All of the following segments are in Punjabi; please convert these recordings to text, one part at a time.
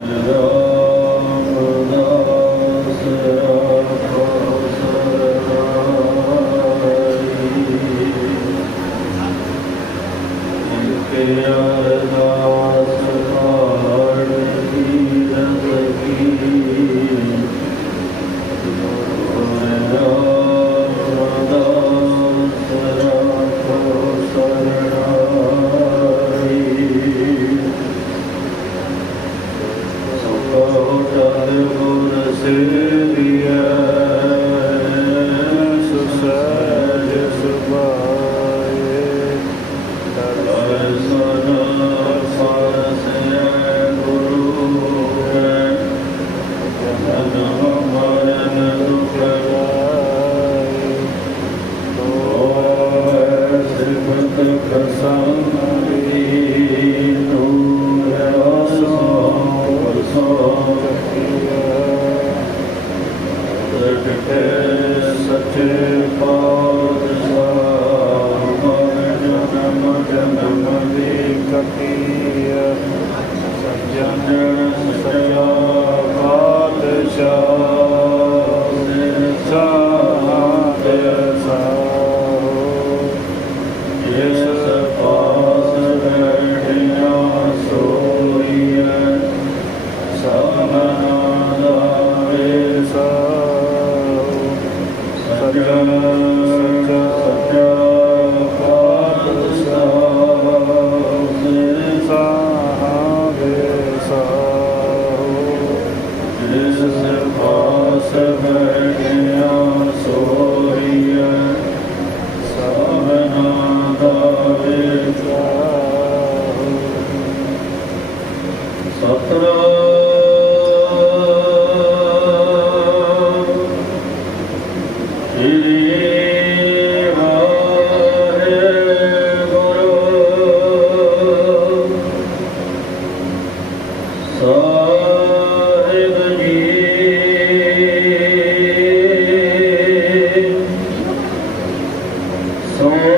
Hello. So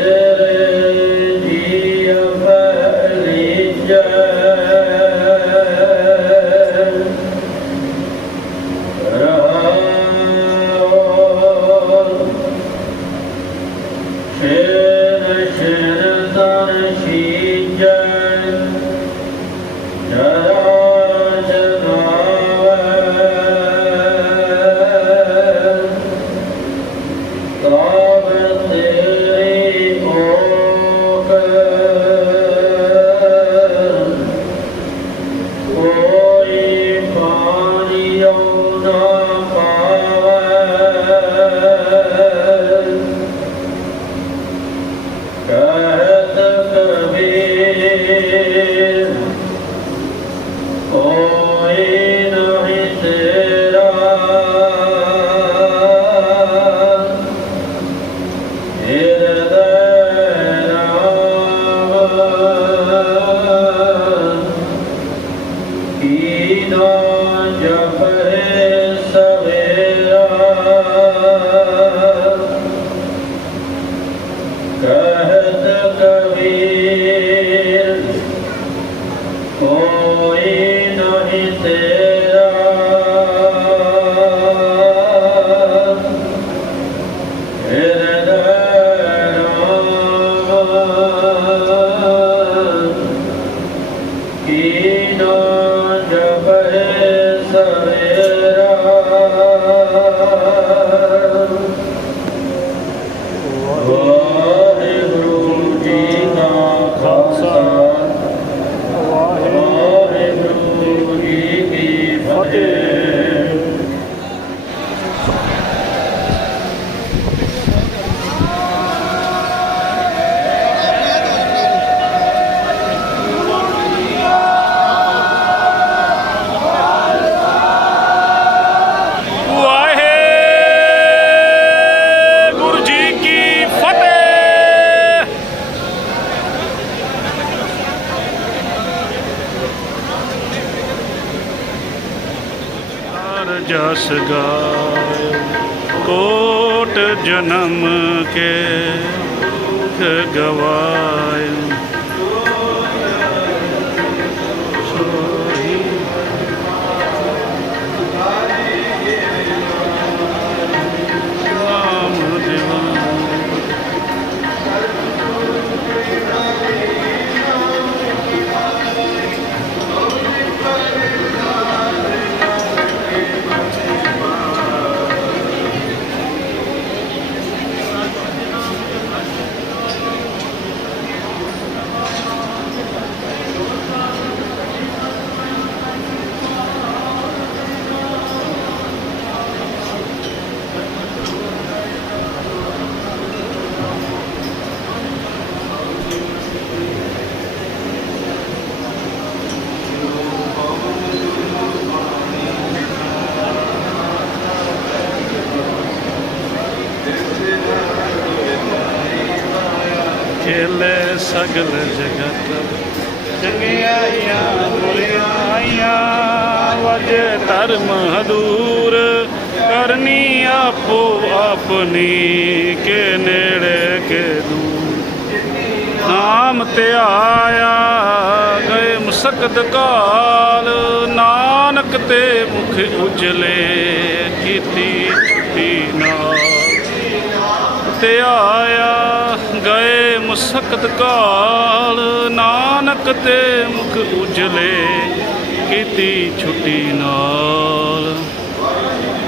নহে নহেতে ਜਸ ਗਾਇ ਕੋਟ ਜਨਮ ਕੇ ਗਵਾਇ ਖੇਲੇ ਸਗਲ ਜਗਤ। ਚੰਗਿਆਈਆਂ ਬੁਰਿਆਈਆਂ ਵਜ ਧਰਮ ਹਦੂਰ। ਕਰਨੀ ਆਪੋ ਆਪਣੀ, ਕੇ ਨੇੜੇ, ਕੇ ਦੂਰ। ਨਾਮ ਤੇ ਆਇਆ, ਗਏ ਮੁਸਕਤ ਕਾਲ। ਨਾਨਕ ਤੇ ਮੁਖ ਉਜਲੇ, ਕੀਤੀ ਤੀ ਨਾਲ। ਤੇ ਆਇਆ ਗਏ ਕਾਲ, ਨਾਨਕ ਤੇ ਮੁਖ ਉਜਲੇ, ਕੀਤੀ ਛੁੱਟੀ ਨਾਲ।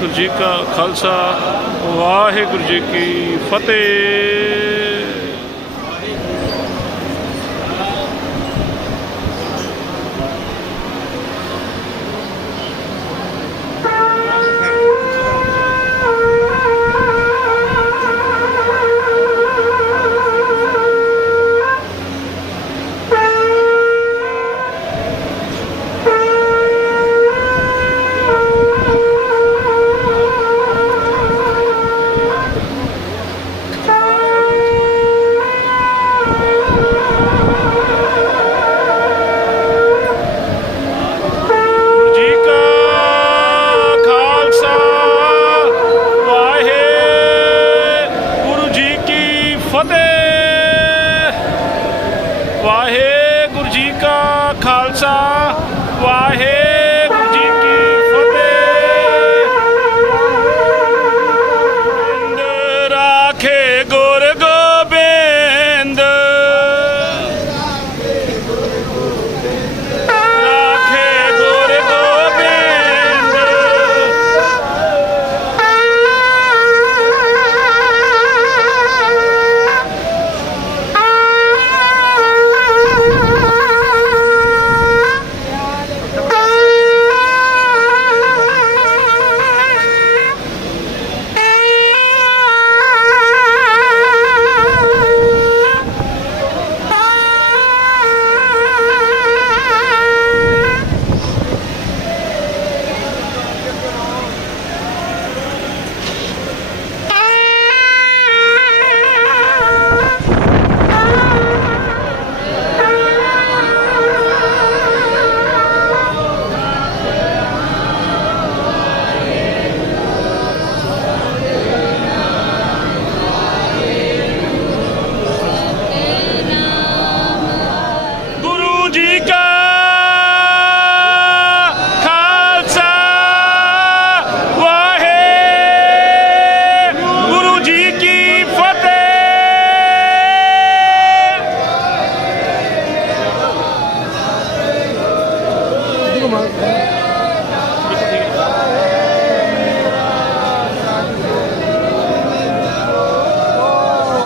ਗੁਰੂ ਜੀ ਕਾ ਖਾਲਸਾ, ਵਾਹਿਗੁਰੂ ਜੀ ਕੀ ਫਤਿਹ। Culture.